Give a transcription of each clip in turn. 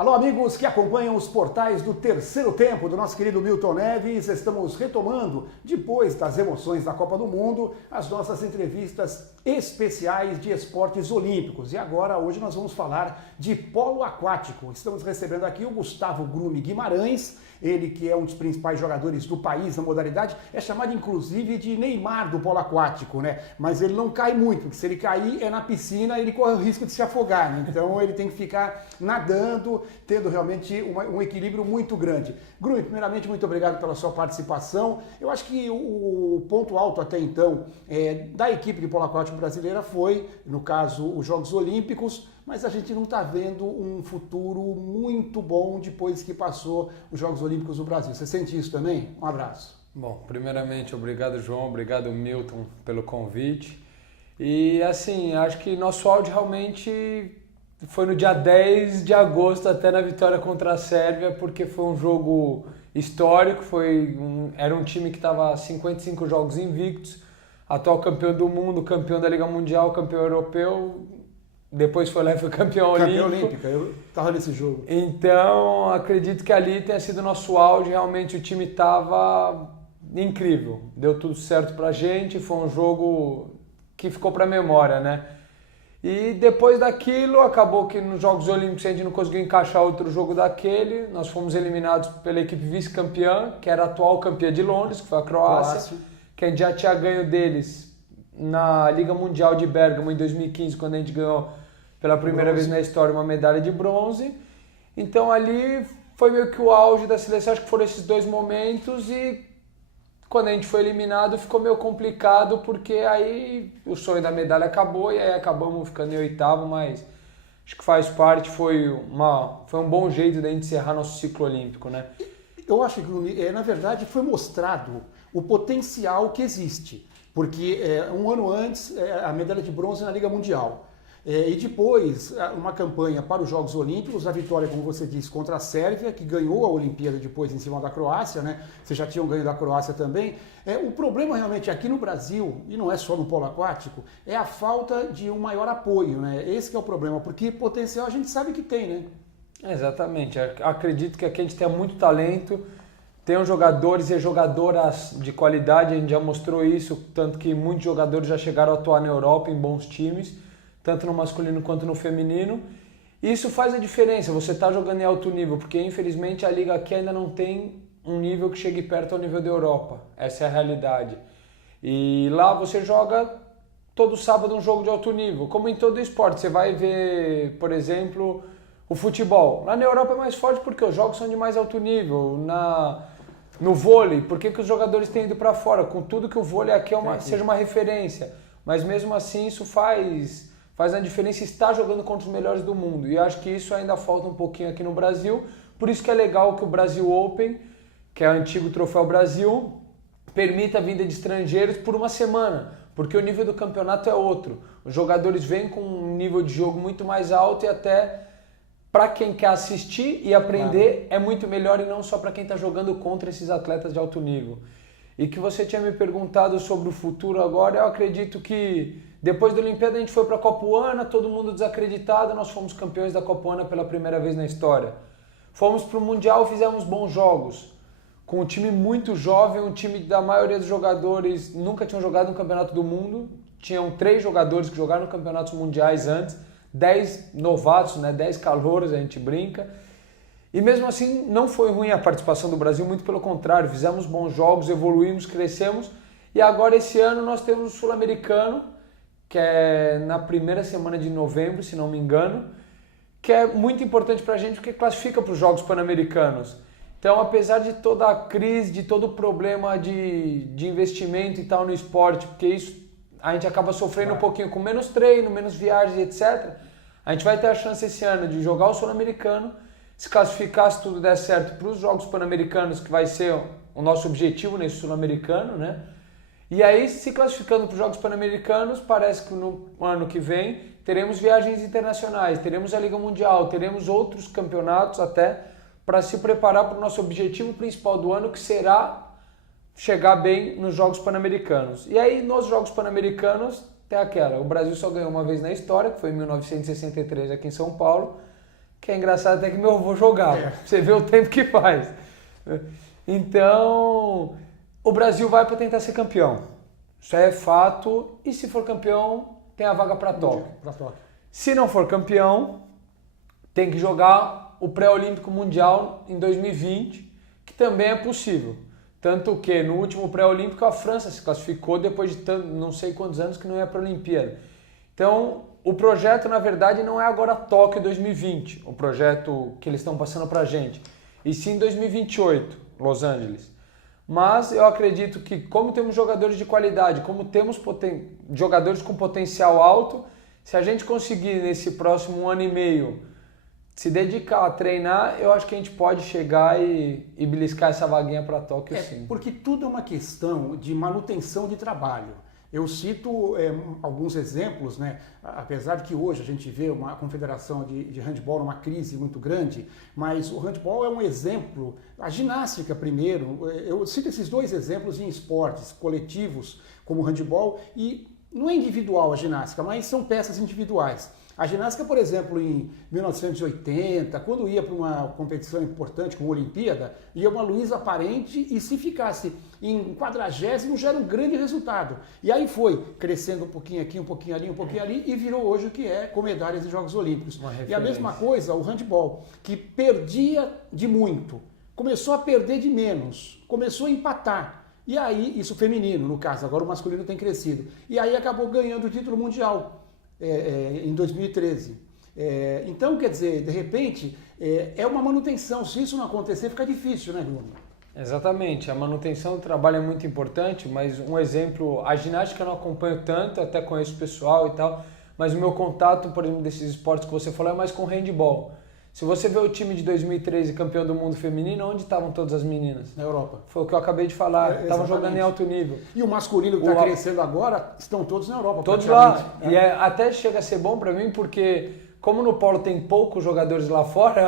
Alô, amigos que acompanham os portais do Terceiro Tempo do nosso querido Milton Neves. Estamos retomando, depois das emoções da Copa do Mundo, as nossas entrevistas especiais de esportes olímpicos. E agora, hoje, nós vamos falar de polo aquático. Estamos recebendo aqui o Gustavo Grume Guimarães, ele que é um dos principais jogadores do país na modalidade, é chamado inclusive de Neymar do polo aquático, né? Mas ele não cai muito, porque se ele cair é na piscina, ele corre o risco de se afogar, né? Então ele tem que ficar nadando, tendo realmente um equilíbrio muito grande. Grume, primeiramente, muito obrigado pela sua participação. Eu acho que o ponto alto até então da equipe de polo aquático brasileira foi, no caso, os Jogos Olímpicos, mas a gente não está vendo um futuro muito bom depois que passou os Jogos Olímpicos do Brasil. Você sente isso também? Um abraço. Bom, primeiramente, obrigado, João, obrigado, Milton, pelo convite. E assim, acho que nosso áudio realmente foi no dia 10 de agosto, até na vitória contra a Sérvia, porque foi um jogo histórico, era um time que estava 55 jogos invictos, atual campeão do mundo, campeão da Liga Mundial, campeão europeu, depois foi lá e foi campeão olímpico. Eu estava nesse jogo. Então, acredito que ali tenha sido nosso auge, realmente o time estava incrível, deu tudo certo pra gente, foi um jogo que ficou pra memória, né? E depois daquilo, acabou que nos Jogos Olímpicos a gente não conseguiu encaixar outro jogo daquele, nós fomos eliminados pela equipe vice-campeã, que era a atual campeã de Londres, que foi a Croácia, que a gente já tinha ganho deles na Liga Mundial de Bérgamo em 2015, quando a gente ganhou pela primeira vez na história uma medalha de bronze. Então ali foi meio que o auge da seleção, acho que foram esses dois momentos, e quando a gente foi eliminado ficou meio complicado, porque aí o sonho da medalha acabou e aí acabamos ficando em oitavo, mas acho que faz parte, foi um bom jeito da gente encerrar nosso ciclo olímpico, né? Eu acho que, na verdade, foi mostrado o potencial que existe, porque um ano antes a medalha de bronze na Liga Mundial. E depois, uma campanha para os Jogos Olímpicos, a vitória, como você disse, contra a Sérvia, que ganhou a Olimpíada depois em cima da Croácia, né? Vocês já tinham ganho da Croácia também. O problema realmente aqui no Brasil, e não é só no polo aquático, é a falta de um maior apoio, né? Esse que é o problema, porque potencial a gente sabe que tem, né? Exatamente, acredito que aqui a gente tem muito talento, tem jogadores e jogadoras de qualidade, a gente já mostrou isso, tanto que muitos jogadores já chegaram a atuar na Europa em bons times, tanto no masculino quanto no feminino. Isso faz a diferença, você está jogando em alto nível, porque infelizmente a liga aqui ainda não tem um nível que chegue perto ao nível da Europa, essa é a realidade. E lá você joga todo sábado um jogo de alto nível, como em todo esporte, você vai ver, por exemplo, o futebol. Lá na Europa é mais forte porque os jogos são de mais alto nível, no vôlei, por que os jogadores têm ido para fora? Com tudo que o vôlei aqui seja uma referência, mas mesmo assim isso faz a diferença estar jogando contra os melhores do mundo. E eu acho que isso ainda falta um pouquinho aqui no Brasil. Por isso que é legal que o Brasil Open, que é o antigo Troféu Brasil, permita a vinda de estrangeiros por uma semana. Porque o nível do campeonato é outro. Os jogadores vêm com um nível de jogo muito mais alto e até para quem quer assistir e aprender é muito melhor, e não só para quem está jogando contra esses atletas de alto nível. E que você tinha me perguntado sobre o futuro agora, eu acredito que depois da Olimpíada a gente foi para a Copuana, todo mundo desacreditado, nós fomos campeões da Copuana pela primeira vez na história. Fomos para o Mundial, fizemos bons jogos, com um time muito jovem, um time da maioria dos jogadores nunca tinham jogado no Campeonato do Mundo, tinham 3 jogadores que jogaram no campeonatos mundiais antes, 10 novatos, né, 10 calouros, a gente brinca. E mesmo assim não foi ruim a participação do Brasil, muito pelo contrário, fizemos bons jogos, evoluímos, crescemos, e agora esse ano nós temos o Sul-Americano, que é na primeira semana de novembro, se não me engano, que é muito importante para a gente porque classifica para os Jogos Pan-Americanos. Então, apesar de toda a crise, de todo o problema de investimento e tal no esporte, porque isso a gente acaba sofrendo um pouquinho com menos treino, menos viagens, etc., a gente vai ter a chance esse ano de jogar o Sul-Americano, se classificar, se tudo der certo, para os Jogos Pan-Americanos, que vai ser o nosso objetivo nesse Sul-Americano, né? E aí, se classificando para os Jogos Pan-Americanos, parece que no ano que vem teremos viagens internacionais, teremos a Liga Mundial, teremos outros campeonatos até para se preparar para o nosso objetivo principal do ano, que será chegar bem nos Jogos Pan-Americanos. E aí, nos Jogos Pan-Americanos, tem o Brasil só ganhou uma vez na história, que foi em 1963 aqui em São Paulo, que é engraçado até que meu avô jogava. Você vê o tempo que faz. Então, o Brasil vai para tentar ser campeão. Isso é fato. E se for campeão, tem a vaga para Tóquio. Se não for campeão, tem que jogar o pré-olímpico mundial em 2020, que também é possível. Tanto que no último pré-olímpico a França se classificou depois de não sei quantos anos que não ia para a Olimpíada. Então, o projeto, na verdade, não é agora Tóquio 2020, o projeto que eles estão passando para a gente, e sim 2028, Los Angeles. Mas eu acredito que, como temos jogadores de qualidade, como temos jogadores com potencial alto, se a gente conseguir nesse próximo ano e meio se dedicar a treinar, eu acho que a gente pode chegar e beliscar essa vaguinha para Tóquio, sim. Porque tudo é uma questão de manutenção de trabalho. Eu cito alguns exemplos, né? Apesar de que hoje a gente vê uma confederação de handball numa crise muito grande, mas o handball é um exemplo, a ginástica primeiro, eu cito esses dois exemplos em esportes coletivos como o handball, e não é individual a ginástica, mas são peças individuais. A ginástica, por exemplo, em 1980, quando ia para uma competição importante como a Olimpíada, ia uma Luísa Parente e se ficasse em 40º já era um grande resultado. E aí foi crescendo um pouquinho aqui, um pouquinho ali, um pouquinho ali e virou hoje o que é com medalhas em Jogos Olímpicos. E a mesma coisa o handball, que perdia de muito, começou a perder de menos, começou a empatar. E aí, isso feminino no caso, agora o masculino tem crescido. E aí acabou ganhando o título mundial. Em 2013. Então, quer dizer, de repente, é uma manutenção. Se isso não acontecer, fica difícil, né, Bruno? Exatamente. A manutenção do trabalho é muito importante, mas um exemplo, a ginástica eu não acompanho tanto, até conheço o pessoal e tal, mas o meu contato, por exemplo, desses esportes que você falou é mais com handball. Se você vê o time de 2013 campeão do mundo feminino, onde estavam todas as meninas? Na Europa. Foi o que eu acabei de falar, estavam jogando em alto nível. E o masculino que está crescendo agora, estão todos na Europa. Todos lá. E até chega a ser bom para mim, porque como no polo tem poucos jogadores lá fora,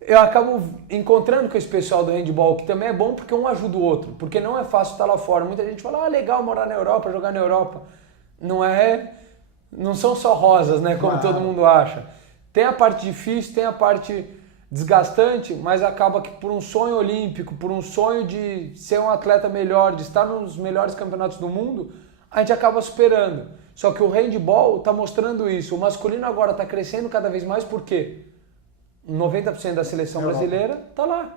eu acabo encontrando com esse pessoal do handball, que também é bom porque um ajuda o outro, porque não é fácil estar lá fora. Muita gente fala, legal morar na Europa, jogar na Europa. Não são só rosas, né, como todo mundo acha. Tem a parte difícil, tem a parte desgastante, mas acaba que por um sonho olímpico, por um sonho de ser um atleta melhor, de estar nos melhores campeonatos do mundo, a gente acaba superando. Só que o handball está mostrando isso. O masculino agora está crescendo cada vez mais porque 90% da seleção brasileira está lá.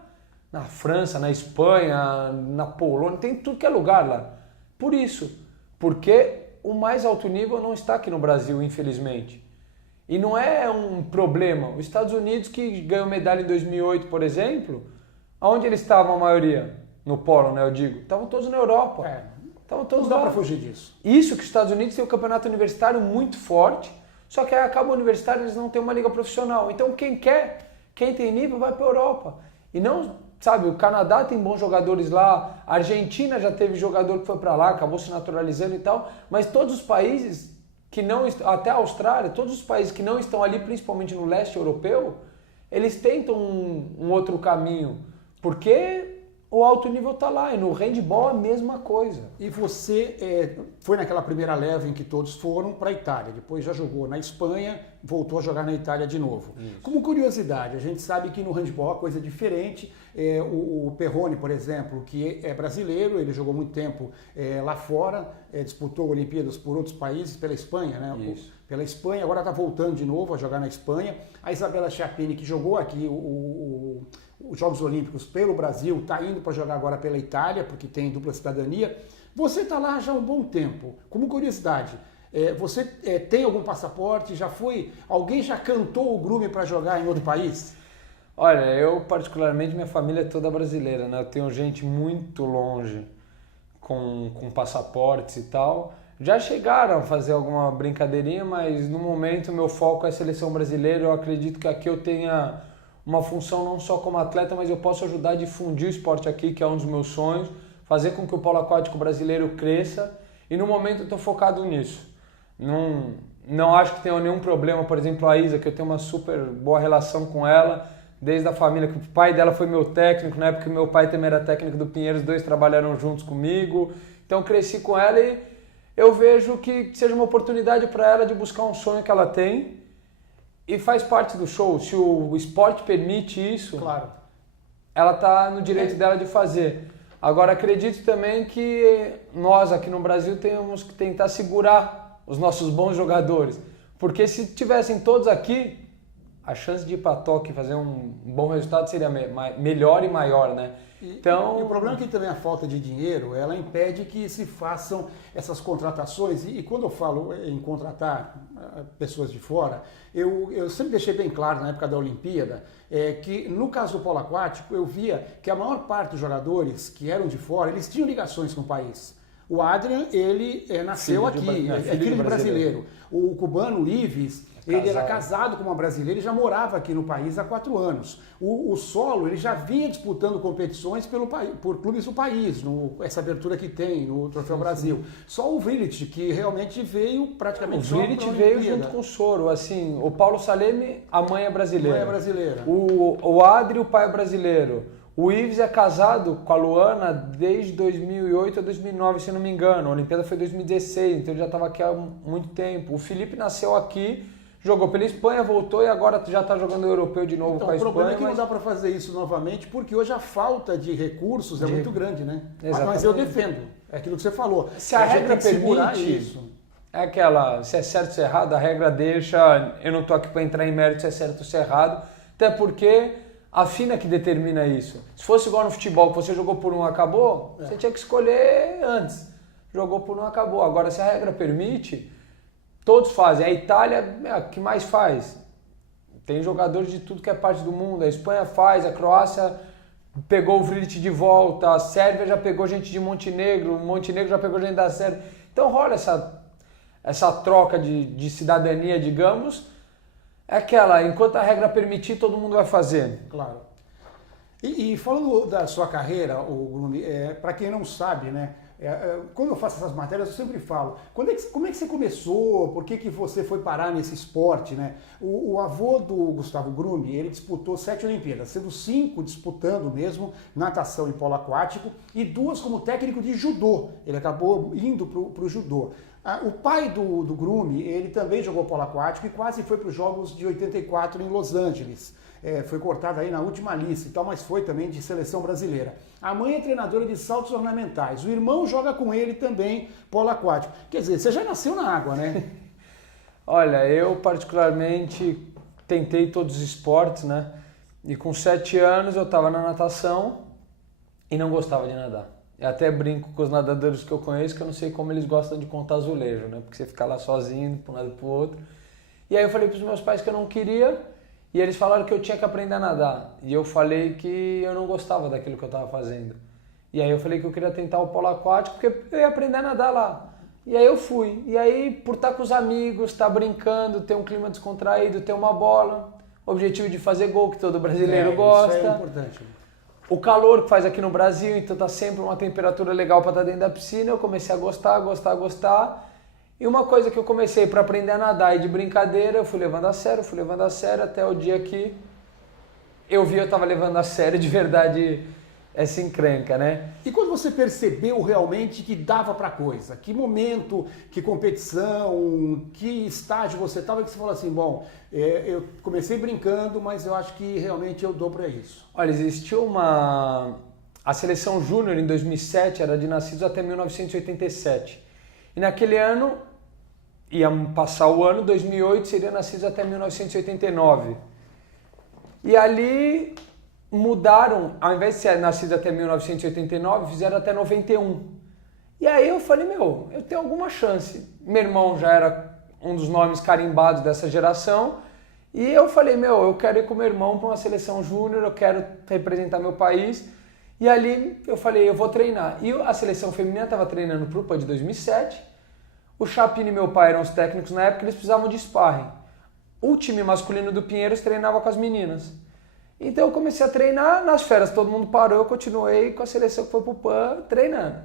Na França, na Espanha, na Polônia, tem tudo que é lugar lá. Por isso, porque o mais alto nível não está aqui no Brasil, infelizmente. E não é um problema. Os Estados Unidos, que ganhou medalha em 2008, por exemplo, onde eles estavam a maioria? No polo, né, eu digo. Estavam todos na Europa. Estavam todos não dá lá. para fugir disso. Isso que os Estados Unidos tem um campeonato universitário muito forte, só que aí acaba o universitário, eles não têm uma liga profissional. Então quem tem nível vai para a Europa. E não, sabe, o Canadá tem bons jogadores lá, a Argentina já teve jogador que foi para lá, acabou se naturalizando e tal, mas todos os países que não, até a Austrália, todos os países que não estão ali, principalmente no leste europeu, eles tentam um outro caminho, porque o alto nível está lá, e no handball a mesma coisa. E você foi naquela primeira leva em que todos foram para a Itália, depois já jogou na Espanha, voltou a jogar na Itália de novo. Isso. Como curiosidade, a gente sabe que no handball a coisa é diferente. O Perrone, por exemplo, que é brasileiro, ele jogou muito tempo lá fora, disputou Olimpíadas por outros países, pela Espanha, né? Isso. Pela Espanha, agora está voltando de novo a jogar na Espanha. A Isabela Schiappini, que jogou aqui os Jogos Olímpicos pelo Brasil, está indo para jogar agora pela Itália, porque tem dupla cidadania. Você está lá já há um bom tempo. Como curiosidade, você tem algum passaporte? Já foi? Alguém já cantou o Grume para jogar em outro país? Olha, eu particularmente, minha família é toda brasileira, né? Eu tenho gente muito longe com passaportes e tal. Já chegaram a fazer alguma brincadeirinha, mas no momento meu foco é a seleção brasileira. Eu acredito que aqui eu tenha uma função não só como atleta, mas eu posso ajudar a difundir o esporte aqui, que é um dos meus sonhos, fazer com que o polo aquático brasileiro cresça, e no momento eu estou focado nisso. Não acho que tenha nenhum problema, por exemplo, a Isa, que eu tenho uma super boa relação com ela, desde a família, que o pai dela foi meu técnico, na época que meu pai também era técnico do Pinheiros, os dois trabalharam juntos comigo, então cresci com ela e eu vejo que seja uma oportunidade para ela de buscar um sonho que ela tem E faz parte do show. Se o esporte permite isso, Claro. ela está no direito dela de fazer. Agora, acredito também que nós aqui no Brasil temos que tentar segurar os nossos bons jogadores. Porque se tivessem todos aqui, a chance de ir para Tóquio e fazer um bom resultado seria melhor e maior, né? Então, e o problema é que também a falta de dinheiro, ela impede que se façam essas contratações. E quando eu falo em contratar pessoas de fora, eu sempre deixei bem claro na época da Olimpíada, que no caso do polo aquático, eu via que a maior parte dos jogadores que eram de fora, eles tinham ligações com o país. O Adrian, ele nasceu aqui, é filho de brasileiro. O cubano, o Ives, ele era casado com uma brasileira, ele já morava aqui no país há 4 anos. O Solo, ele já vinha disputando competições por clubes do país, essa abertura que tem no Troféu Brasil. Só o Vrilit, que realmente veio praticamente só para a Olimpíada. O Vrilit veio junto com o Soro, assim, o Paulo Saleme, a mãe é brasileira. Mãe é brasileira. O Adri, o pai é brasileiro. O Ives é casado com a Luana desde 2008 a 2009, se não me engano. A Olimpíada foi 2016, então ele já estava aqui há muito tempo. O Felipe nasceu aqui, jogou pela Espanha, voltou e agora já está jogando o europeu de novo com a Espanha. O problema é que não dá para fazer isso novamente, porque hoje a falta de recursos é muito grande, né? Exatamente. Mas eu defendo, é aquilo que você falou. Se a regra permite isso, é aquela, se é certo ou se é errado, a regra deixa, eu não estou aqui para entrar em mérito se é certo ou se é errado, até porque a FINA que determina isso. Se fosse igual no futebol, que você jogou por um acabou, você tinha que escolher antes. Jogou por um acabou. Agora, se a regra permite, todos fazem. A Itália é a que mais faz. Tem jogadores de tudo que é parte do mundo. A Espanha faz, a Croácia pegou o Vrilit de volta, a Sérvia já pegou gente de Montenegro, o Montenegro já pegou gente da Sérvia. Então rola essa troca de cidadania, digamos. É aquela, enquanto a regra permitir, todo mundo vai fazer. Claro. E falando da sua carreira, Grumi, para quem não sabe, né? Quando eu faço essas matérias, eu sempre falo, como é que você começou? Por que você foi parar nesse esporte, né? O avô do Gustavo Grumi, ele disputou 7 Olimpíadas, sendo 5 disputando mesmo natação e polo aquático e 2 como técnico de judô. Ele acabou indo para o judô. O pai do Grumi, ele também jogou polo aquático e quase foi para os Jogos de 84 em Los Angeles. Foi cortado aí na última lista e tal, mas foi também de seleção brasileira. A mãe é treinadora de saltos ornamentais. O irmão joga com ele também polo aquático. Quer dizer, você já nasceu na água, né? Olha, eu particularmente tentei todos os esportes, né? E com 7 anos eu estava na natação e não gostava de nadar. Eu até brinco com os nadadores que eu conheço que eu não sei como eles gostam de contar azulejo, né? Porque você fica lá sozinho, para um lado e para o outro. E aí eu falei para os meus pais que eu não queria e eles falaram que eu tinha que aprender a nadar. E eu falei que eu não gostava daquilo que eu estava fazendo. E aí eu falei que eu queria tentar o polo aquático porque eu ia aprender a nadar lá. E aí eu fui. E aí, por estar com os amigos, estar brincando, ter um clima descontraído, ter uma bola, objetivo de fazer gol que todo brasileiro gosta. Isso é importante. O calor que faz aqui no Brasil, então tá sempre uma temperatura legal para estar dentro da piscina, eu comecei a gostar. E uma coisa que eu comecei para aprender a nadar e de brincadeira, eu fui levando a sério até o dia que eu vi eu estava levando a sério de verdade essa encrenca, né? E quando você percebeu realmente que dava para coisa? Que momento, que competição, que estágio você estava que você falou assim, bom, eu comecei brincando, mas eu acho que realmente eu dou para isso. Olha, existiu a seleção júnior em 2007, era de nascidos até 1987. E naquele ano, ia passar o ano, 2008 seria nascidos até 1989. E ali mudaram, ao invés de ser nascido até 1989, fizeram até 91. E aí eu falei, eu tenho alguma chance. Meu irmão já era um dos nomes carimbados dessa geração. E eu falei, eu quero ir com meu irmão para uma seleção júnior, eu quero representar meu país. E ali eu falei, eu vou treinar. E a seleção feminina estava treinando para o PAN de 2007. O Chapini e meu pai eram os técnicos na época, eles precisavam de sparring. O time masculino do Pinheiros treinava com as meninas. Então eu comecei a treinar, nas férias todo mundo parou, eu continuei com a seleção que foi pro PAN treinando.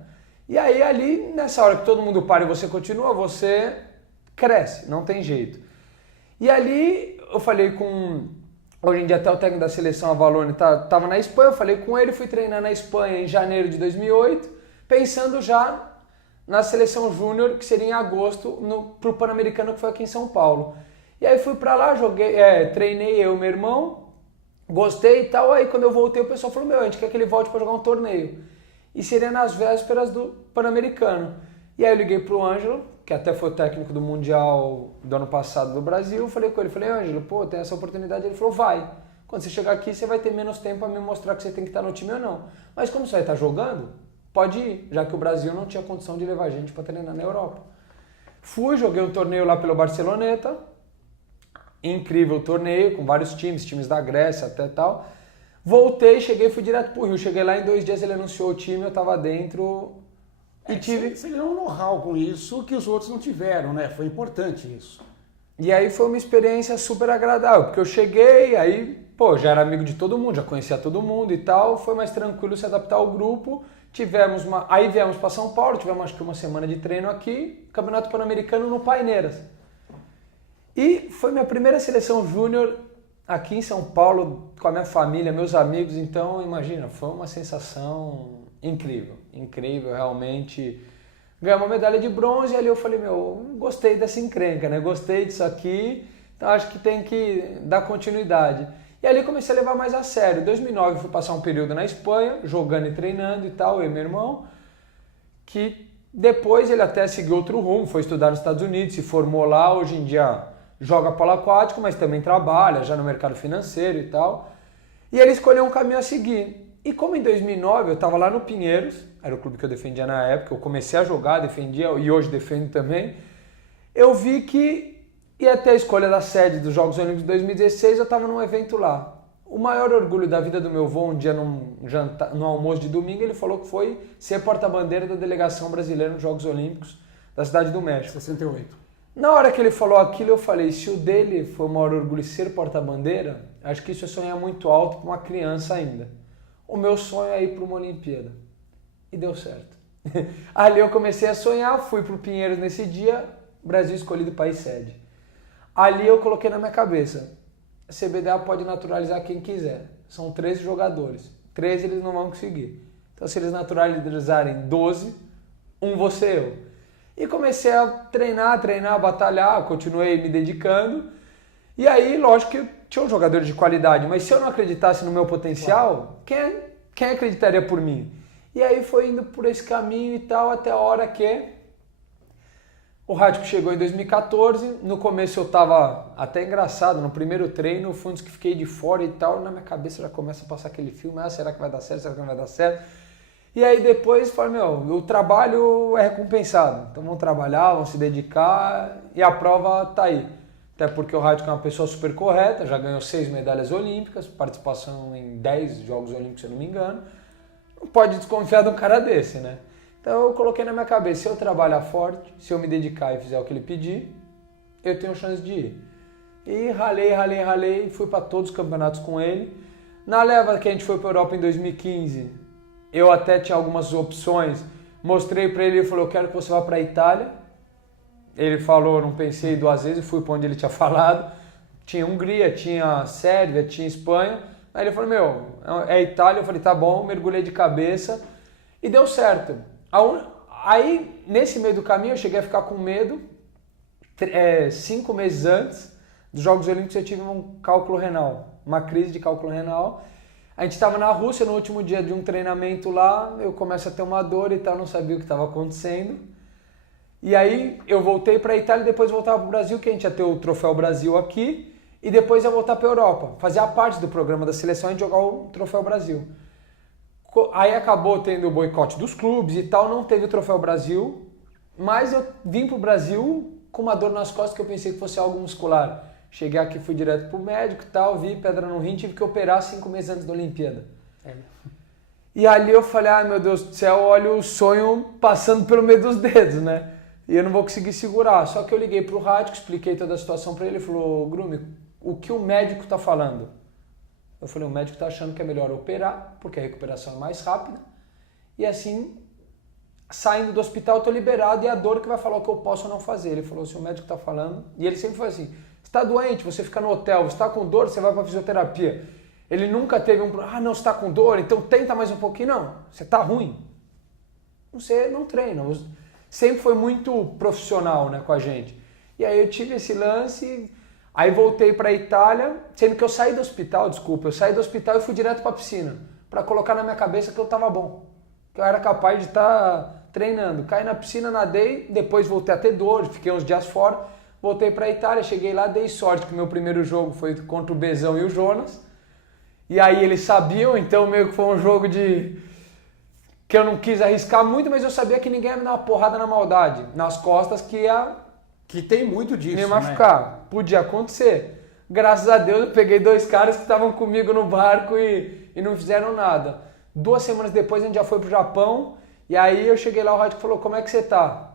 E aí ali, nessa hora que todo mundo para e você continua, você cresce, não tem jeito. E ali eu falei com, hoje em dia até o técnico da seleção, a Valone, estava na Espanha, eu falei com ele, fui treinar na Espanha em janeiro de 2008, pensando já na seleção júnior, que seria em agosto, pro Pan-Americano que foi aqui em São Paulo. E aí fui pra lá, joguei, treinei eu e meu irmão, gostei e tal. Aí quando eu voltei o pessoal falou, a gente quer que ele volte pra jogar um torneio. E seria nas vésperas do Pan-Americano. E aí eu liguei pro Ângelo, que até foi o técnico do Mundial do ano passado do Brasil, falei com ele, Ângelo, tem essa oportunidade. Ele falou, vai. Quando você chegar aqui, você vai ter menos tempo para me mostrar que você tem que estar no time ou não. Mas como você vai estar jogando, pode ir, já que o Brasil não tinha condição de levar gente para treinar na Europa. Fui, joguei um torneio lá pelo Barceloneta, incrível torneio, com vários times da Grécia até tal. Voltei, cheguei e fui direto pro Rio. Cheguei lá em 2 dias, ele anunciou o time, eu estava dentro e tive... Você ganhou um know-how com isso que os outros não tiveram, né? Foi importante isso. E aí foi uma experiência super agradável, porque eu cheguei, aí, já era amigo de todo mundo, já conhecia todo mundo e tal, foi mais tranquilo se adaptar ao grupo. Aí viemos para São Paulo, tivemos acho que uma semana de treino aqui, Campeonato Pan-Americano no Paineiras. E foi minha primeira seleção júnior aqui em São Paulo, com a minha família, meus amigos, então imagina, foi uma sensação incrível, realmente. Ganhei uma medalha de bronze e ali eu falei, gostei dessa encrenca, né? Gostei disso aqui, então acho que tem que dar continuidade. E ali comecei a levar mais a sério. Em 2009 fui passar um período na Espanha, jogando e treinando e tal, eu e meu irmão, que depois ele até seguiu outro rumo, foi estudar nos Estados Unidos, se formou lá, hoje em dia joga polo aquático, mas também trabalha já no mercado financeiro e tal. E ele escolheu um caminho a seguir. E como em 2009 eu estava lá no Pinheiros, era o clube que eu defendia na época, eu comecei a jogar, defendia e hoje defendo também, eu vi que ia ter a escolha da sede dos Jogos Olímpicos de 2016, eu estava num evento lá. O maior orgulho da vida do meu avô, um dia num almoço de domingo, ele falou que foi ser porta-bandeira da delegação brasileira nos Jogos Olímpicos da Cidade do México. 68. Na hora que ele falou aquilo, eu falei, se o dele foi o maior orgulho ser porta-bandeira, acho que isso é sonhar muito alto para uma criança ainda. O meu sonho é ir para uma Olimpíada. E deu certo. Ali eu comecei a sonhar, fui para o Pinheiros nesse dia, Brasil escolhido país sede. Ali eu coloquei na minha cabeça, a CBDA pode naturalizar quem quiser. São 13 jogadores. 13 eles não vão conseguir. Então se eles naturalizarem 12, um vou ser eu. E comecei a treinar, batalhar, continuei me dedicando. E aí, lógico que tinha um jogador de qualidade, mas se eu não acreditasse no meu potencial, quem acreditaria por mim? E aí foi indo por esse caminho e tal, até a hora que o Rático chegou em 2014. No começo eu tava até engraçado, no primeiro treino, eu fui um dos que fiquei de fora e tal, na minha cabeça já começa a passar aquele filme, será que vai dar certo, será que não vai dar certo? E aí depois falei, o trabalho é recompensado, então vamos trabalhar, vamos se dedicar e a prova tá aí. Até porque o Rático é uma pessoa super correta, já ganhou 6 medalhas olímpicas, participação em 10 Jogos Olímpicos, se eu não me engano. Não pode desconfiar de um cara desse, né? Então eu coloquei na minha cabeça, se eu trabalhar forte, se eu me dedicar e fizer o que ele pedir, eu tenho chance de ir. E ralei, fui para todos os campeonatos com ele. Na leva que a gente foi para a Europa em 2015, eu até tinha algumas opções, mostrei para ele, ele falou, eu quero que você vá para a Itália. Ele falou, não pensei 2 vezes, fui para onde ele tinha falado. Tinha Hungria, tinha Sérvia, tinha Espanha. Aí ele falou, é Itália. Eu falei, tá bom, mergulhei de cabeça e deu certo. Aí, nesse meio do caminho, eu cheguei a ficar com medo. 5 meses antes dos Jogos Olímpicos, eu tive um cálculo renal, uma crise de cálculo renal. A gente estava na Rússia, no último dia de um treinamento lá, eu começo a ter uma dor e tal, não sabia o que estava acontecendo. E aí eu voltei para a Itália e depois voltava para o Brasil, que a gente ia ter o Troféu Brasil aqui, e depois ia voltar para a Europa. Fazia parte do programa da seleção e jogar o Troféu Brasil. Aí acabou tendo o boicote dos clubes e tal, não teve o Troféu Brasil, mas eu vim para o Brasil com uma dor nas costas que eu pensei que fosse algo muscular. Cheguei aqui, fui direto pro médico e tal, vi pedra no rim, tive que operar 5 meses antes da Olimpíada. E ali eu falei, meu Deus do céu, olha o sonho passando pelo meio dos dedos, né? E eu não vou conseguir segurar. Só que eu liguei pro Rático, expliquei toda a situação para ele, ele falou, Grumi, o que o médico tá falando? Eu falei, o médico tá achando que é melhor operar, porque a recuperação é mais rápida. E assim, saindo do hospital, eu tô liberado e a dor que vai falar o que eu posso ou não fazer. Ele falou, se o médico tá falando... E ele sempre foi assim, você tá doente, você fica no hotel, você tá com dor, você vai pra fisioterapia. Ele nunca teve não, você tá com dor, então tenta mais um pouquinho. Não, você tá ruim. Você não treina. Sempre foi muito profissional, né, com a gente. E aí eu tive esse lance, Aí voltei para a Itália, sendo que eu saí do hospital, eu saí do hospital e fui direto para a piscina, para colocar na minha cabeça que eu estava bom, que eu era capaz de estar treinando. Caí na piscina, nadei, depois voltei a ter dor, fiquei uns dias fora, voltei para a Itália, cheguei lá, dei sorte que meu primeiro jogo foi contra o Bezão e o Jonas, e aí eles sabiam, então meio que foi um jogo que eu não quis arriscar muito, mas eu sabia que ninguém ia me dar uma porrada na maldade, nas costas, que ia... Que tem muito disso, me machucar. Né? Podia acontecer. Graças a Deus eu peguei 2 caras que estavam comigo no barco e não fizeram nada. 2 semanas depois a gente já foi pro Japão e aí eu cheguei lá, o Rádio falou, como é que você tá?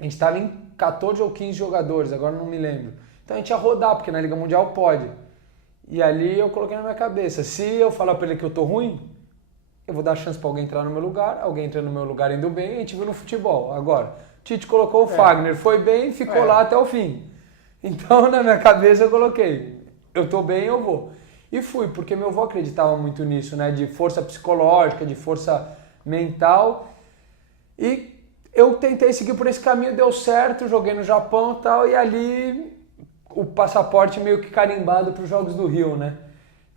A gente tava em 14 ou 15 jogadores, agora não me lembro. Então a gente ia rodar, porque na Liga Mundial pode. E ali eu coloquei na minha cabeça, se eu falar pra ele que eu tô ruim, eu vou dar chance pra alguém entrar no meu lugar, alguém entra no meu lugar indo bem e a gente viu no futebol. Agora... Tite colocou o Fagner, foi bem, ficou lá até o fim. Então, na minha cabeça, eu coloquei, eu tô bem, eu vou. E fui, porque meu avô acreditava muito nisso, né? De força psicológica, de força mental. E eu tentei seguir por esse caminho, deu certo, joguei no Japão e tal, e ali o passaporte meio que carimbado para os Jogos do Rio, né?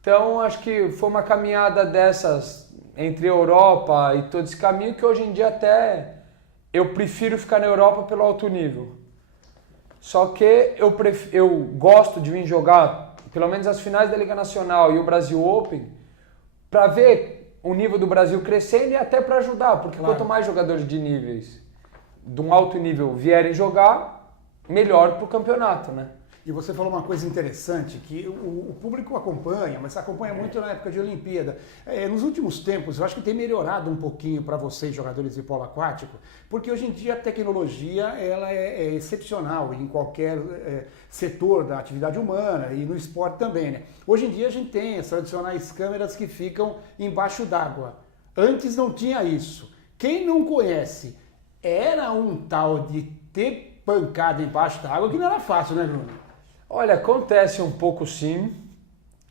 Então, acho que foi uma caminhada dessas entre Europa e todo esse caminho que hoje em dia até... Eu prefiro ficar na Europa pelo alto nível. Só que eu gosto de vir jogar, pelo menos as finais da Liga Nacional e o Brasil Open, para ver o nível do Brasil crescendo e até para ajudar, porque quanto mais jogadores de níveis, de um alto nível, vierem jogar, melhor para o campeonato, né? E você falou uma coisa interessante, que o público acompanha, mas acompanha muito na época de Olimpíada. Nos últimos tempos, eu acho que tem melhorado um pouquinho para vocês, jogadores de polo aquático, porque hoje em dia a tecnologia ela é excepcional em qualquer setor da atividade humana e no esporte também, né? Hoje em dia a gente tem as tradicionais câmeras que ficam embaixo d'água. Antes não tinha isso. Quem não conhece, era um tal de ter pancada embaixo d'água que não era fácil, né, Bruno? Olha, acontece um pouco sim.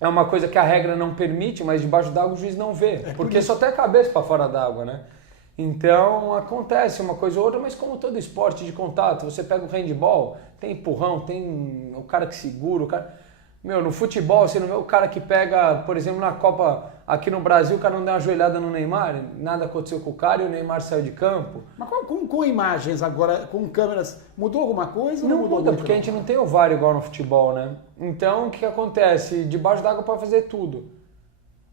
É uma coisa que a regra não permite, mas debaixo d'água o juiz não vê. Porque só tem a cabeça para fora d'água, né? Então acontece uma coisa ou outra, mas como todo esporte de contato, você pega o handball, tem empurrão, tem o cara que segura, o cara... no futebol, você não vê o cara que pega, por exemplo, na Copa aqui no Brasil, o cara não deu uma joelhada no Neymar, nada aconteceu com o cara e o Neymar saiu de campo. Mas com imagens agora, com câmeras, mudou alguma coisa? Não muda, porque a gente não tem o VAR igual no futebol, né? Então, o que acontece? Debaixo d'água pode fazer tudo.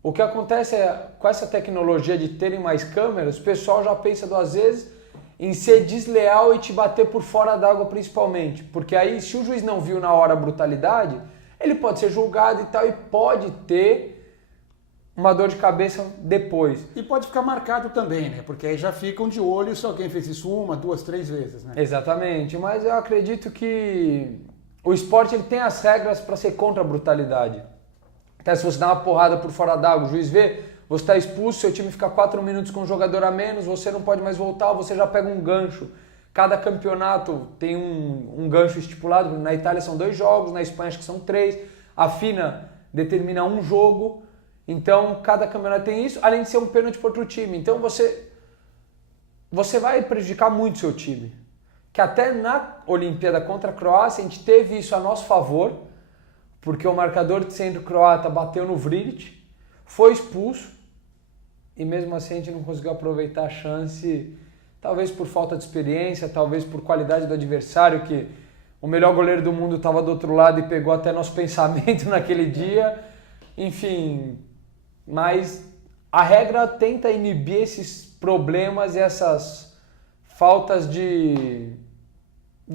O que acontece é, com essa tecnologia de terem mais câmeras, o pessoal já pensa 2 vezes em ser desleal e te bater por fora d'água principalmente. Porque aí, se o juiz não viu na hora a brutalidade, ele pode ser julgado e tal, e pode ter uma dor de cabeça depois. E pode ficar marcado também, né? Porque aí já ficam de olho se alguém fez isso 1, 2, 3 vezes, né? Exatamente, mas eu acredito que o esporte ele tem as regras para ser contra a brutalidade. Até se você dá uma porrada por fora d'água, o juiz vê, você está expulso, seu time fica 4 minutos com um jogador a menos, você não pode mais voltar, você já pega um gancho. Cada campeonato tem um gancho estipulado, na Itália são 2 jogos, na Espanha acho que são 3, a FINA determina um jogo, então cada campeonato tem isso, além de ser um pênalti para outro time. Então você vai prejudicar muito o seu time. Que até na Olimpíada contra a Croácia a gente teve isso a nosso favor, porque o marcador de centro croata bateu no Vrilic, foi expulso, e mesmo assim a gente não conseguiu aproveitar a chance, talvez por falta de experiência, talvez por qualidade do adversário, que o melhor goleiro do mundo estava do outro lado e pegou até nosso pensamento naquele dia. Enfim, mas a regra tenta inibir esses problemas e essas faltas de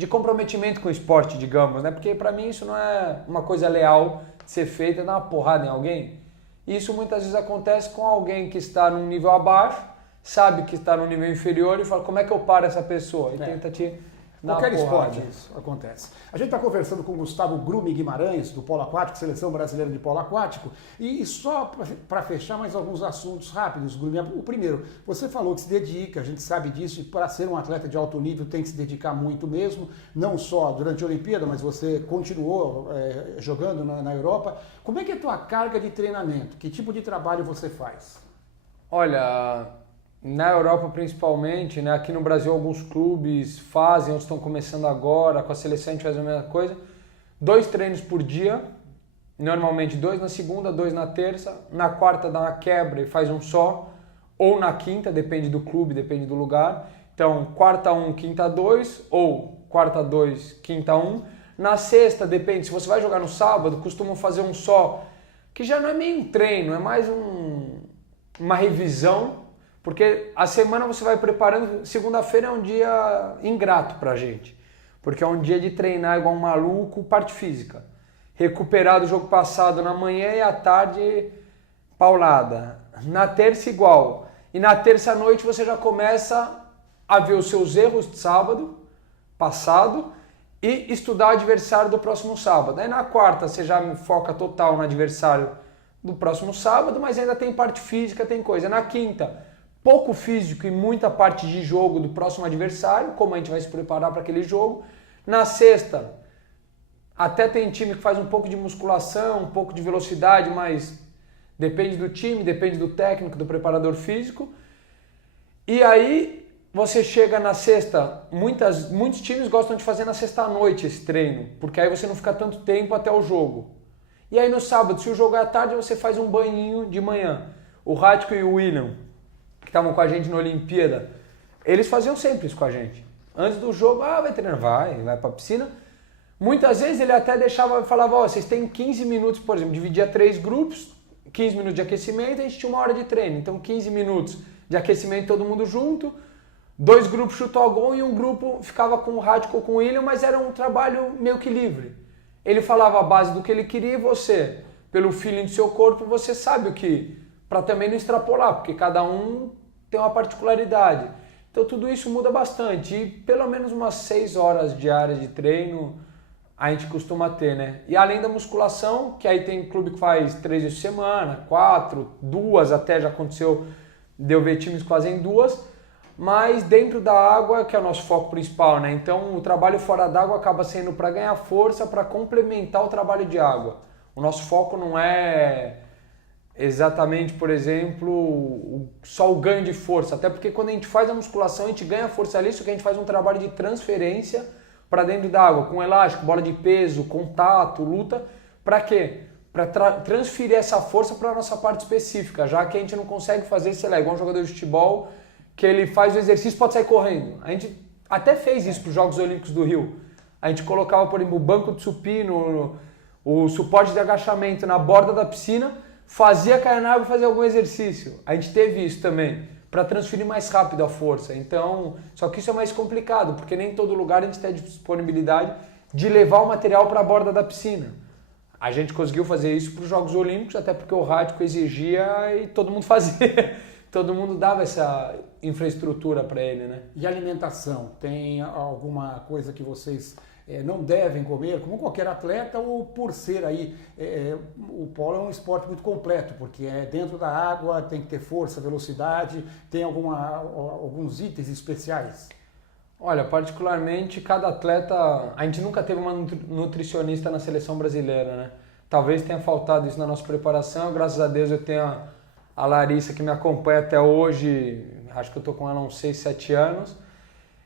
comprometimento com o esporte, digamos, né? Porque para mim isso não é uma coisa leal de ser feita, dar uma porrada em alguém. Isso muitas vezes acontece com alguém que está num nível abaixo, sabe que está no nível inferior e fala, como é que eu paro essa pessoa? E tenta te dar qualquer uma porrada. esporte isso acontece. A gente está conversando com o Gustavo Grume Guimarães, do Polo Aquático, Seleção Brasileira de Polo Aquático, e só para fechar mais alguns assuntos rápidos, Grume. O primeiro, você falou que se dedica, a gente sabe disso, e para ser um atleta de alto nível tem que se dedicar muito mesmo, não só durante a Olimpíada, mas você continuou jogando na Europa. Como é que é a tua carga de treinamento? Que tipo de trabalho você faz? Olha, na Europa principalmente, né? Aqui no Brasil alguns clubes fazem, outros estão começando agora, com a seleção a gente faz a mesma coisa, 2 treinos por dia, normalmente 2 na segunda, 2 na terça, na quarta dá uma quebra e faz um só, ou na quinta, depende do clube, depende do lugar. Então, quarta 1, quinta 2, ou quarta 2, quinta 1. Na sexta, depende, se você vai jogar no sábado, costumam fazer um só, que já não é meio um treino, é mais uma revisão, porque a semana você vai preparando. Segunda-feira é um dia ingrato pra gente, porque é um dia de treinar igual um maluco, parte física. Recuperar do jogo passado na manhã e à tarde, paulada. Na terça, igual. E na terça à noite você já começa a ver os seus erros de sábado passado e estudar o adversário do próximo sábado. Aí na quarta você já foca total no adversário do próximo sábado, mas ainda tem parte física, tem coisa. Na quinta, pouco físico e muita parte de jogo do próximo adversário, como a gente vai se preparar para aquele jogo. Na sexta, até tem time que faz um pouco de musculação, um pouco de velocidade, mas depende do time, depende do técnico, do preparador físico. E aí você chega na sexta, muitos times gostam de fazer na sexta à noite esse treino, porque aí você não fica tanto tempo até o jogo. E aí no sábado, se o jogo é à tarde, você faz um banhinho de manhã. O Ratko e o William, que estavam com a gente na Olimpíada, eles faziam sempre isso com a gente. Antes do jogo, vai treinar, vai pra piscina. Muitas vezes ele até falava, vocês têm 15 minutos, por exemplo, dividia 3 grupos, 15 minutos de aquecimento, a gente tinha 1 hora de treino. Então 15 minutos de aquecimento todo mundo junto, 2 grupos chutou a gol e um grupo ficava com o Ratko ou com o William, mas era um trabalho meio que livre. Ele falava a base do que ele queria e você, pelo feeling do seu corpo, você sabe o que, para também não extrapolar, porque cada um tem uma particularidade. Então tudo isso muda bastante e pelo menos umas 6 horas diárias de treino a gente costuma ter, né? E além da musculação, que aí tem clube que faz 3 vezes por semana, 4, 2 até já aconteceu, deu ver times que fazem 2, mas dentro da água, que é o nosso foco principal, né? Então o trabalho fora d'água acaba sendo para ganhar força, para complementar o trabalho de água. O nosso foco não é exatamente, por exemplo, só o ganho de força, até porque quando a gente faz a musculação a gente ganha força ali, só que a gente faz um trabalho de transferência para dentro da água, com elástico, bola de peso, contato, luta, para quê? Para transferir essa força para a nossa parte específica, já que a gente não consegue fazer, sei lá, igual um jogador de futebol, que ele faz o exercício e pode sair correndo. A gente até fez isso para os Jogos Olímpicos do Rio. A gente colocava, por exemplo, o banco de supino, o suporte de agachamento na borda da piscina, fazia cair na água e fazia algum exercício. A gente teve isso também, para transferir mais rápido a força. Então, só que isso é mais complicado, porque nem em todo lugar a gente tem a disponibilidade de levar o material para a borda da piscina. A gente conseguiu fazer isso para os Jogos Olímpicos, até porque o Ratko exigia e todo mundo fazia. Todo mundo dava essa infraestrutura para ele, né? E alimentação? Tem alguma coisa que vocês não devem comer, como qualquer atleta, ou por ser aí, o polo é um esporte muito completo, porque é dentro da água, tem que ter força, velocidade, tem alguns itens especiais? Olha, particularmente cada atleta, a gente nunca teve uma nutricionista na seleção brasileira, né? Talvez tenha faltado isso na nossa preparação, graças a Deus eu tenho a Larissa que me acompanha até hoje, acho que eu tô com ela há uns 6, 7 anos,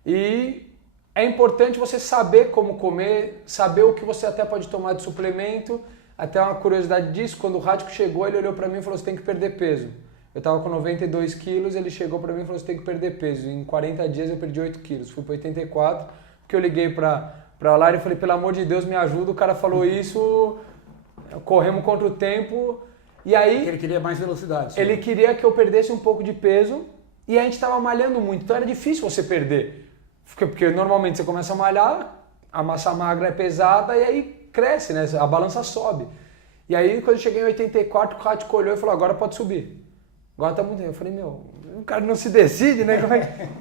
e é importante você saber como comer, saber o que você até pode tomar de suplemento. Até uma curiosidade disso, quando o Ratko chegou, ele olhou para mim e falou, você tem que perder peso. Eu estava com 92 quilos, ele chegou para mim e falou, você tem que perder peso. Em 40 dias eu perdi 8 quilos, fui para 84, porque eu liguei para lá e falei, pelo amor de Deus, me ajuda, o cara falou isso, corremos contra o tempo. E aí, ele queria mais velocidade. Ele queria que eu perdesse um pouco de peso e a gente estava malhando muito, então era difícil você perder. Porque normalmente você começa a malhar, a massa magra é pesada e aí cresce, né? A balança sobe. E aí quando eu cheguei em 84, o Ratko olhou e falou, agora pode subir. Agora tá muito bem. Eu falei, o cara não se decide, né?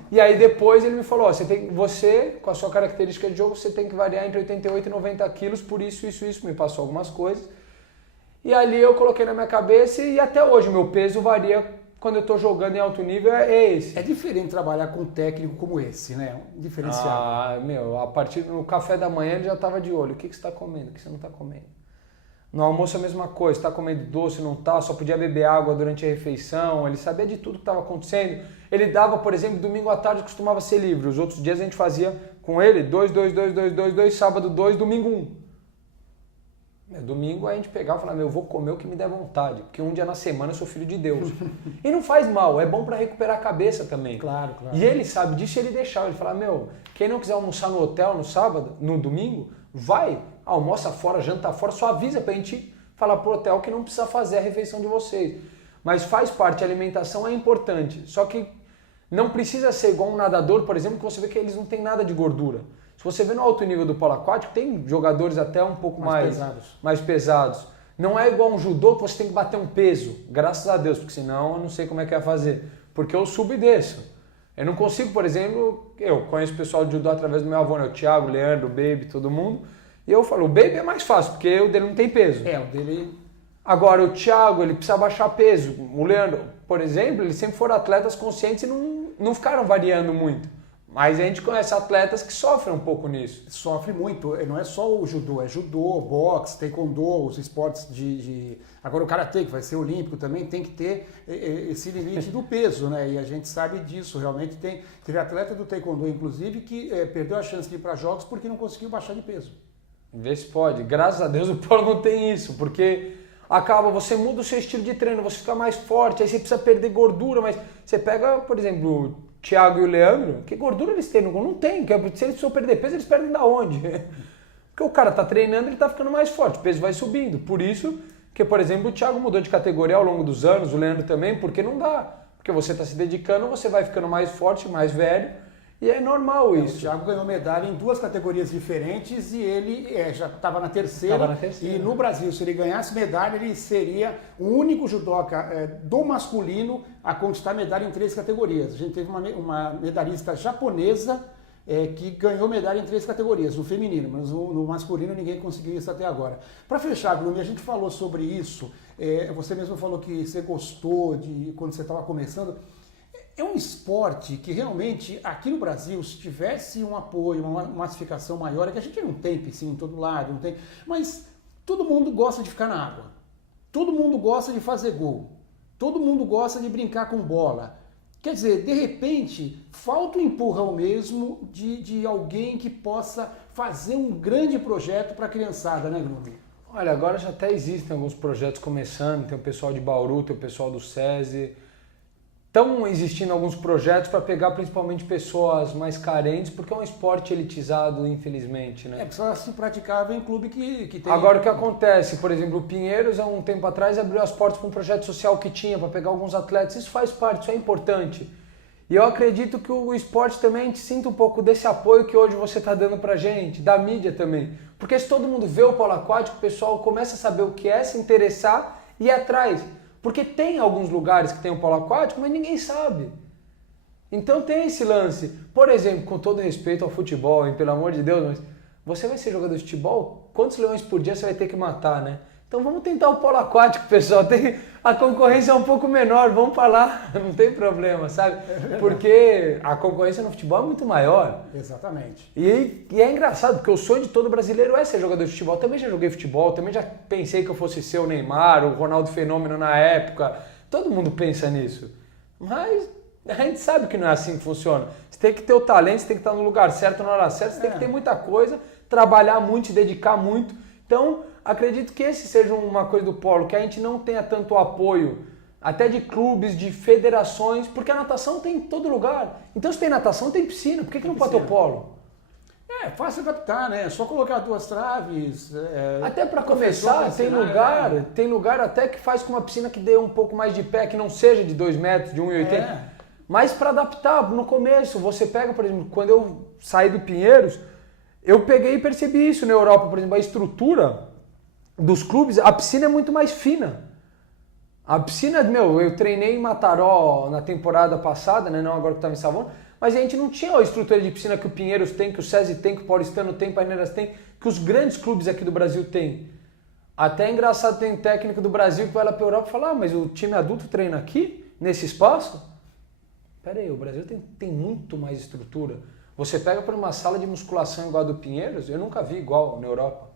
E aí depois ele me falou, você, com a sua característica de jogo, você tem que variar entre 88 e 90 quilos, por isso, me passou algumas coisas. E ali eu coloquei na minha cabeça e até hoje meu peso varia quando eu estou jogando em alto nível, é esse. É diferente trabalhar com um técnico como esse, né? Um diferenciado. A partir do café da manhã ele já estava de olho. O que você está comendo? O que você não está comendo? No almoço a mesma coisa, está comendo doce, não está, só podia beber água durante a refeição, ele sabia de tudo que estava acontecendo. Ele dava, por exemplo, domingo à tarde costumava ser livre, os outros dias a gente fazia com ele 2, sábado 2, domingo 1. Domingo a gente pegava e falava, eu vou comer o que me der vontade, porque um dia na semana eu sou filho de Deus. E não faz mal, é bom para recuperar a cabeça também. Claro. E ele sabe disso, ele deixava, ele falava, quem não quiser almoçar no hotel no sábado, no domingo, vai, almoça fora, janta fora, só avisa pra gente falar pro hotel que não precisa fazer a refeição de vocês. Mas faz parte, a alimentação é importante, só que não precisa ser igual um nadador, por exemplo, que você vê que eles não têm nada de gordura. Se você vê no alto nível do polo aquático, tem jogadores até um pouco mais pesados. Não é igual um judô que você tem que bater um peso, graças a Deus, porque senão eu não sei como é que ia fazer. Porque eu subo e desço. Eu não consigo, por exemplo, eu conheço o pessoal de judô através do meu avô, né? O Thiago, o Leandro, o Baby, todo mundo. E eu falo, o Baby é mais fácil, porque o dele não tem peso. O dele... Agora, o Thiago, ele precisa baixar peso. O Leandro, por exemplo, eles sempre foram atletas conscientes e não ficaram variando muito. Mas a gente conhece atletas que sofrem um pouco nisso. Sofre muito. Não é só o judô, é judô, boxe, taekwondo, os esportes de... Agora o karatê, que vai ser olímpico também, tem que ter esse limite do peso, né? E a gente sabe disso, realmente teve atleta do taekwondo, inclusive, que perdeu a chance de ir para jogos porque não conseguiu baixar de peso. Vê se pode. Graças a Deus o polo não tem isso, porque você muda o seu estilo de treino, você fica mais forte, aí você precisa perder gordura, mas você pega, por exemplo, o Thiago e o Leandro, que gordura eles têm? Não tem, se eles precisam perder peso, eles perdem da onde? Porque o cara tá treinando, ele tá ficando mais forte, o peso vai subindo. Por isso que, por exemplo, o Thiago mudou de categoria ao longo dos anos, o Leandro também, porque não dá. Porque você tá se dedicando, você vai ficando mais forte, mais velho, e é normal isso. O Thiago ganhou medalha em 2 categorias diferentes e ele já estava na terceira. E no Brasil, se ele ganhasse medalha, ele seria o único judoca do masculino a conquistar medalha em 3 categorias. A gente teve uma medalhista japonesa que ganhou medalha em 3 categorias, no feminino, mas no masculino ninguém conseguiu isso até agora. Para fechar, Glumi, a gente falou sobre isso, você mesmo falou que você gostou quando você estava começando. É um esporte que realmente, aqui no Brasil, se tivesse um apoio, uma massificação maior, é que a gente não tem piscina em todo lado, não tem, mas todo mundo gosta de ficar na água, todo mundo gosta de fazer gol, todo mundo gosta de brincar com bola. Quer dizer, de repente, falta o empurrão mesmo de alguém que possa fazer um grande projeto para a criançada, né, Glumi? Olha, agora já até existem alguns projetos começando, tem o pessoal de Bauru, tem o pessoal do SESI. Estão existindo alguns projetos para pegar principalmente pessoas mais carentes, porque é um esporte elitizado, infelizmente, né? Porque só se praticava em clube que tem... Agora o que acontece, por exemplo, o Pinheiros, há um tempo atrás, abriu as portas para um projeto social que tinha, para pegar alguns atletas. Isso faz parte, isso é importante. E eu acredito que o esporte também, a gente sinta um pouco desse apoio que hoje você está dando para gente, da mídia também. Porque se todo mundo vê o polo aquático, o pessoal começa a saber o que é, se interessar e ir atrás. Porque tem alguns lugares que tem um polo aquático, mas ninguém sabe. Então tem esse lance. Por exemplo, com todo respeito ao futebol, hein, pelo amor de Deus, mas você vai ser jogador de futebol? Quantos leões por dia você vai ter que matar, né? Então vamos tentar o polo aquático, pessoal. A concorrência é um pouco menor, vamos para lá, não tem problema, sabe? Porque a concorrência no futebol é muito maior. Exatamente. E é engraçado, porque o sonho de todo brasileiro é ser jogador de futebol. Também já joguei futebol, também já pensei que eu fosse ser o Neymar, o Ronaldo Fenômeno na época. Todo mundo pensa nisso. Mas a gente sabe que não é assim que funciona. Você tem que ter o talento, você tem que estar no lugar certo, na hora certa, você tem que ter muita coisa, trabalhar muito, se dedicar muito. Então, acredito que esse seja uma coisa do polo, que a gente não tenha tanto apoio, até de clubes, de federações, porque a natação tem em todo lugar. Então, se tem natação, tem piscina. Por que não pode ter o polo? É fácil adaptar, né? É só colocar 2 traves. Até para começar, tem lugar até que faz com uma piscina que dê um pouco mais de pé, que não seja de 2 metros, de 1,80. Mas para adaptar, no começo, você pega, por exemplo, quando eu saí do Pinheiros, eu peguei e percebi isso na Europa, por exemplo, a estrutura dos clubes, a piscina é muito mais fina. A piscina, eu treinei em Mataró na temporada passada, né, não agora que estava em Savão, mas a gente não tinha a estrutura de piscina que o Pinheiros tem, que o SESI tem, que o Paulistano tem, que o Paineiras tem, que os grandes clubes aqui do Brasil têm. Até é engraçado, tem técnico do Brasil que vai lá para a Europa e fala, mas o time adulto treina aqui, nesse espaço? Pera aí, o Brasil tem muito mais estrutura. Você pega para uma sala de musculação igual a do Pinheiros, eu nunca vi igual na Europa.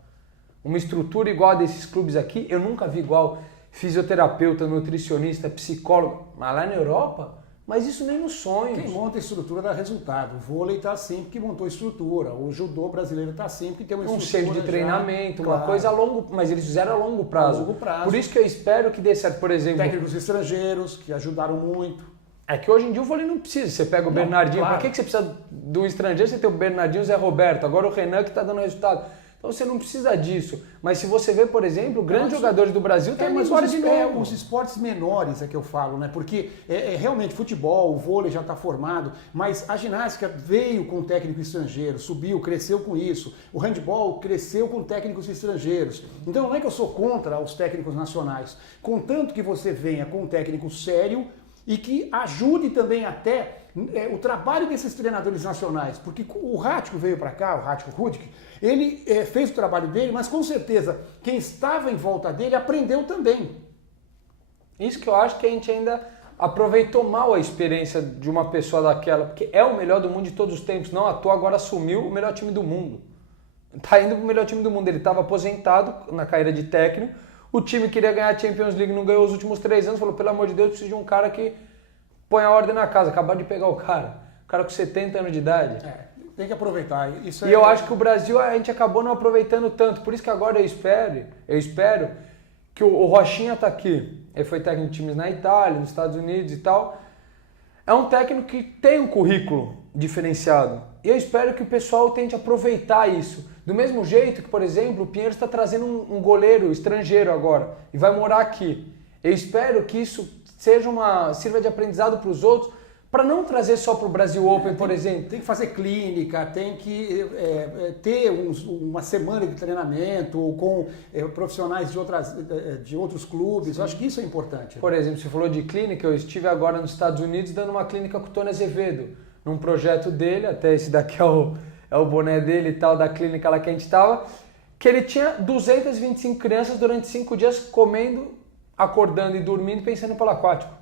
Uma estrutura igual a desses clubes aqui, eu nunca vi igual. Fisioterapeuta, nutricionista, psicólogo. Mas lá na Europa, Mas isso nem nos sonhos. Quem monta a estrutura dá resultado. O vôlei está assim porque montou estrutura. O judô brasileiro está assim porque tem uma estrutura. Um centro de treinamento, claro. uma coisa a longo... Mas eles fizeram a longo prazo. A longo prazo. Por isso que eu espero que dê certo, por exemplo... Técnicos estrangeiros que ajudaram muito. É que hoje em dia o vôlei não precisa. Você pega o Bernardinho. Claro. Para que você precisa do estrangeiro? Você tem o Bernardinho e o Zé Roberto. Agora o Renan que está dando resultado. Então você não precisa disso. Mas se você vê, por exemplo, grandes jogadores do Brasil estão indo embora de novo. Os esportes menores é que eu falo, né? Porque realmente futebol, o vôlei já está formado, mas a ginástica veio com técnico estrangeiro, subiu, cresceu com isso. O handball cresceu com técnicos estrangeiros. Então não é que eu sou contra os técnicos nacionais, contanto que você venha com um técnico sério e que ajude também até o trabalho desses treinadores nacionais, porque o Rático veio para cá, o Rático Rudek, ele fez o trabalho dele, mas com certeza quem estava em volta dele aprendeu também. Isso que eu acho que a gente ainda aproveitou mal a experiência de uma pessoa daquela, porque é o melhor do mundo de todos os tempos, não à toa agora assumiu o melhor time do mundo. Tá indo pro melhor time do mundo, ele estava aposentado na carreira de técnico, o time queria ganhar a Champions League, não ganhou os últimos 3 anos, falou, pelo amor de Deus, preciso de um cara que põe a ordem na casa, acabaram de pegar o cara com 70 anos de idade. Tem que aproveitar. Isso e eu acho que o Brasil, a gente acabou não aproveitando tanto, por isso que agora eu espero que o Rochinha tá aqui, ele foi técnico de times na Itália, nos Estados Unidos e tal, é um técnico que tem um currículo diferenciado, e eu espero que o pessoal tente aproveitar isso, do mesmo jeito que, por exemplo, o Pinheiros está trazendo um goleiro estrangeiro agora, e vai morar aqui. Eu espero que isso sirva de aprendizado para os outros, para não trazer só para o Brasil Open, por exemplo. Tem que fazer clínica, tem que ter uma semana de treinamento com profissionais de outros clubes. Sim. Eu acho que isso é importante. Por exemplo, você falou de clínica, eu estive agora nos Estados Unidos dando uma clínica com o Tony Azevedo, num projeto dele, até esse daqui é o boné dele e tal, da clínica lá que a gente estava, que ele tinha 225 crianças durante 5 dias comendo, acordando e dormindo, pensando pelo aquático.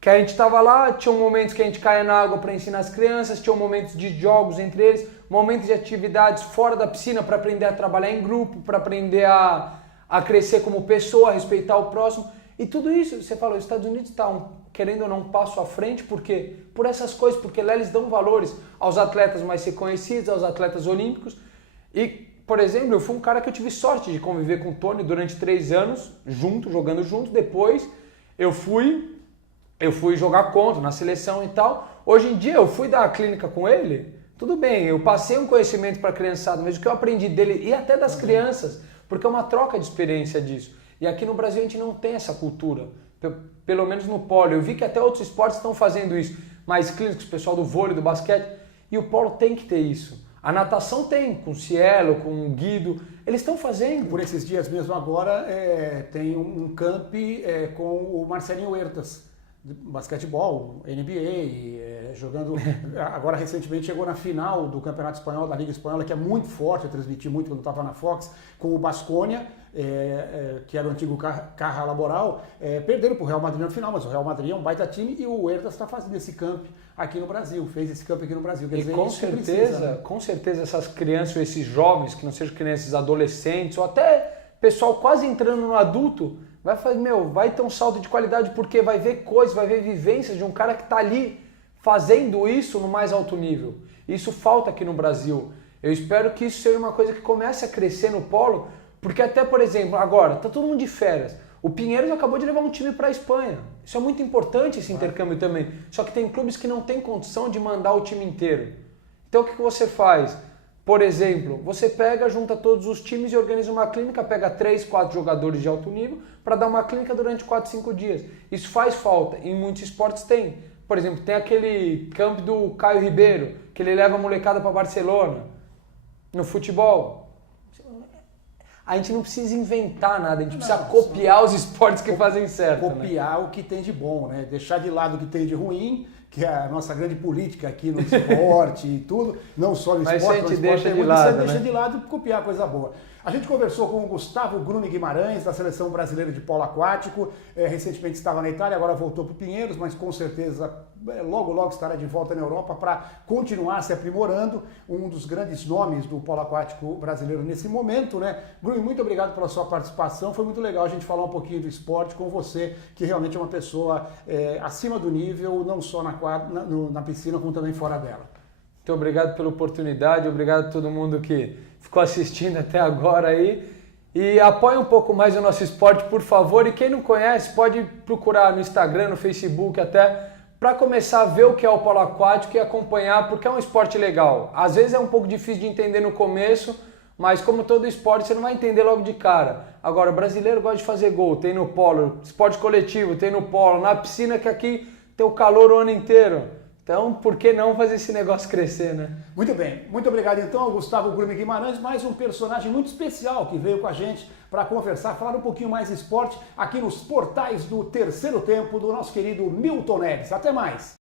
Que a gente estava lá, tinha momentos que a gente caía na água para ensinar as crianças, tinha momentos de jogos entre eles, momentos de atividades fora da piscina para aprender a trabalhar em grupo, para aprender a crescer como pessoa, a respeitar o próximo. E tudo isso, você falou, os Estados Unidos está, querendo ou não, um passo à frente, por quê? Por essas coisas, porque lá eles dão valores aos atletas mais reconhecidos, aos atletas olímpicos. E, por exemplo, eu fui um cara que eu tive sorte de conviver com o Tony durante 3 anos, jogando junto. Depois eu fui jogar contra na seleção e tal. Hoje em dia eu fui dar a clínica com ele, tudo bem, eu passei um conhecimento para a criançada, mas o que eu aprendi dele e até das crianças, porque é uma troca de experiência disso. E aqui no Brasil a gente não tem essa cultura, pelo menos no polo. Eu vi que até outros esportes estão fazendo isso, mais clínicos, o pessoal do vôlei, do basquete, e o polo tem que ter isso. A natação tem, com o Cielo, com o Guido, eles estão fazendo. Por esses dias mesmo agora tem um camp com o Marcelinho Huertas, de basquetebol, NBA, jogando, agora recentemente chegou na final do Campeonato Espanhol, da Liga Espanhola, que é muito forte, eu transmiti muito quando estava na Fox, com o Baskonia, que era o antigo Caja Laboral, perderam para o Real Madrid no final, mas o Real Madrid é um baita time e o Huertas está fazendo esse camp aqui no Brasil, fez esse camp aqui no Brasil. Quer dizer, com certeza essas crianças, ou esses jovens, que não sejam crianças, adolescentes, ou até pessoal quase entrando no adulto, vai ter um salto de qualidade, porque vai ver coisas, vai ver vivências de um cara que está ali fazendo isso no mais alto nível. Isso falta aqui no Brasil. Eu espero que isso seja uma coisa que comece a crescer no polo, porque até, por exemplo, agora, está todo mundo de férias. O Pinheiros acabou de levar um time para a Espanha. Isso é muito importante, esse intercâmbio também. Só que tem clubes que não têm condição de mandar o time inteiro. Então o que você faz? Por exemplo, você junta todos os times e organiza uma clínica, pega 3, 4 jogadores de alto nível para dar uma clínica durante 4, 5 dias. Isso faz falta, em muitos esportes tem. Por exemplo, tem aquele camp do Caio Ribeiro, que ele leva a molecada para Barcelona. No futebol, a gente não precisa inventar nada, a gente precisa copiar os esportes que fazem certo. Copiar o que tem de bom, né? Deixar de lado o que tem de ruim, que é a nossa grande política aqui no esporte e tudo, não só no esporte, mas a gente deixa de lado, você deixa de lado e copiar coisa boa. A gente conversou com o Gustavo Grune Guimarães, da Seleção Brasileira de Polo Aquático, recentemente estava na Itália, agora voltou para o Pinheiros, mas com certeza logo logo estará de volta na Europa para continuar se aprimorando, um dos grandes nomes do polo aquático brasileiro nesse momento, né? Grummi, muito obrigado pela sua participação, foi muito legal a gente falar um pouquinho do esporte com você, que realmente é uma pessoa acima do nível, não só na piscina, como também fora dela. Muito obrigado pela oportunidade, obrigado a todo mundo que ficou assistindo até agora aí. E apoie um pouco mais o nosso esporte, por favor. E quem não conhece, pode procurar no Instagram, no Facebook até, para começar a ver o que é o polo aquático e acompanhar, porque é um esporte legal. Às vezes é um pouco difícil de entender no começo, mas como todo esporte, você não vai entender logo de cara. Agora, o brasileiro gosta de fazer gol, tem no polo, esporte coletivo, tem no polo, na piscina, que aqui tem o calor o ano inteiro. Então, por que não fazer esse negócio crescer, né? Muito bem, muito obrigado então ao Gustavo Grummi Guimarães, mais um personagem muito especial que veio com a gente para conversar, falar um pouquinho mais de esporte aqui nos portais do Terceiro Tempo do nosso querido Milton Neves. Até mais!